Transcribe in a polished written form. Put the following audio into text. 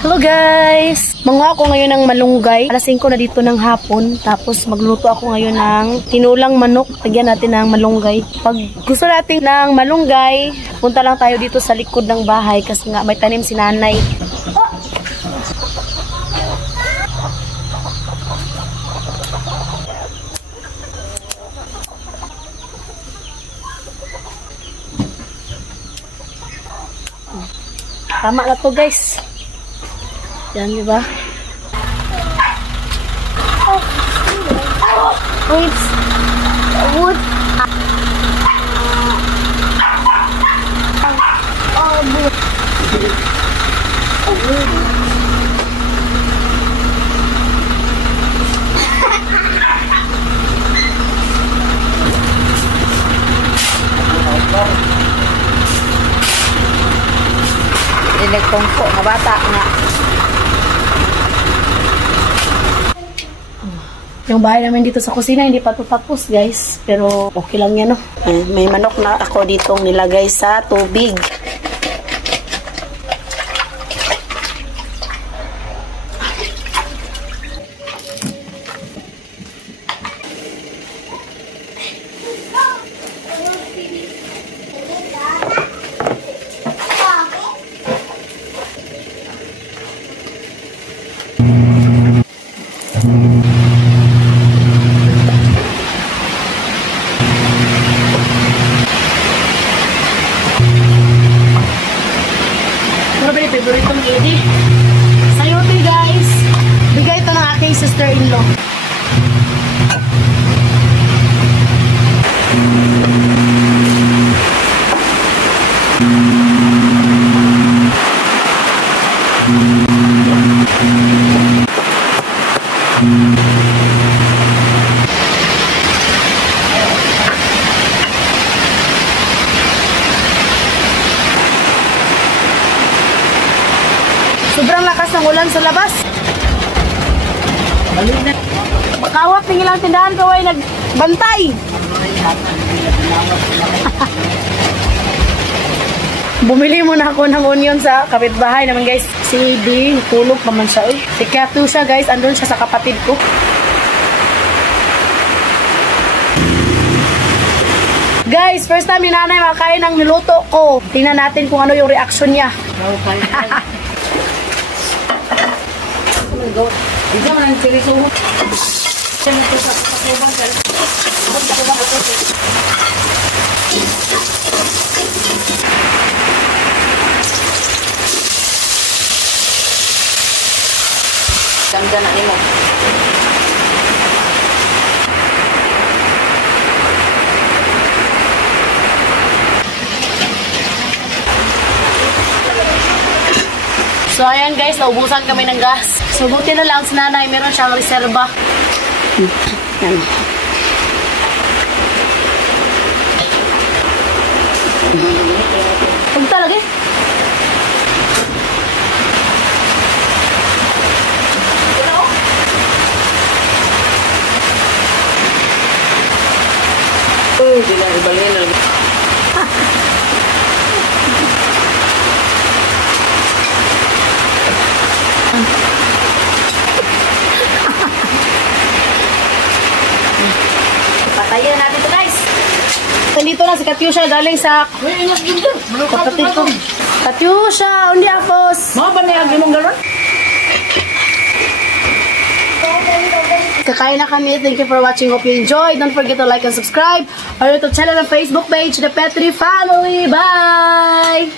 Hello guys! Manguha ako ngayon ng malunggay. Alas 5 na dito ng hapon. Tapos magluto ako ngayon ng tinulang manok. Lagyan natin ng malunggay. Pag gusto natin ng malunggay, punta lang tayo dito sa likod ng bahay kasi nga may tanim si nanay. Tama na to guys. Yan, di ba? Wait. Wood. Nagkongko na bata nga. Yung bahay namin dito sa kusina hindi pa ito tapos guys, pero okay lang yan, no? May manok na ako ditong nilagay sa tubig. Paboritong lady. Sayote guys. Bigay ito ng aking sister-in-law. Sobrang lakas ng ulan sa labas. Makawap ng ilang tindahan ko ay nagbantay. Bumili muna ako ng onion sa kapitbahay naman guys. Si D, tulog naman siya. Si Katusha guys, andun siya sa kapatid ko. Guys, first time ni nanay makakain ng niluto ko. Tingnan natin kung ano yung reaction niya. Hindi man ang chorizo. Siya nito sa kasubang sir. Ganda na imo. So ayan guys, naubusan kami ng gas. So buti na lang si nanay, meron siyang reserba. Yan. Huwag talaga eh. Hindi na ibalin. Patayin natin ito guys. Nandito na si Katusha galing sa kapatid ko. Katusha, undi apos. Mga ba niya gimong gano'n? Kakain na kami. Thank you for watching. Hope you enjoyed. Don't forget to like and subscribe. Our YouTube channel and Facebook page, The Petri Family. Bye!